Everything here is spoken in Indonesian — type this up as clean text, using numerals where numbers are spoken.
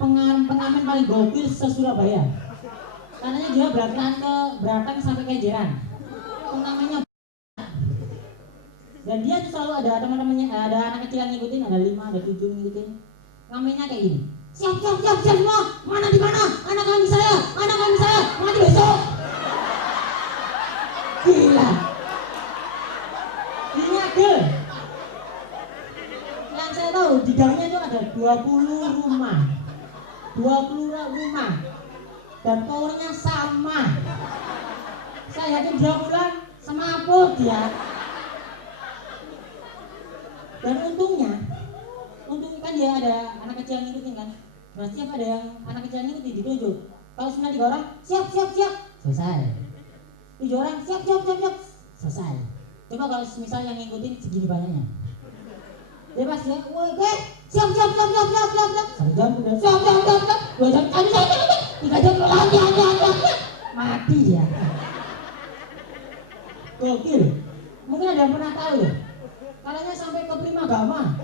pengamen paling gokil se-Surabaya. Katanya dia beratang sampai kenjeran. Pengamennya. Dan dia tuh selalu ada teman-temannya, ada anak kecil yang ngikutin, ada 5, ada 7 ngikutin. Ngamennya kayak gini. Siap semua. Mana di mana? Anak kami saya, mati besok. Gila. Ini agel. Yang saya tahu di gangnya itu ada 20 rumah. 20 rumah. Dan powernya sama. Saya yakin dia pulang semaput dia. Dan untungnya kan dia ada anak kecil yang ngikutin kan. Nah setiap ada yang anak kecil yang ngikutin ditunjuk. Kalau 93 orang siap, selesai. 7 orang siap, selesai. Coba kalau misal yang ngikutin segini banyaknya. Dia pas dia, woi siap. 1 jam udah siap. 2 jam, 3 jam lagi. Mati dia. Gokil. Mungkin ada yang pernah tahu ya. Kalanya sampai ke Primagama.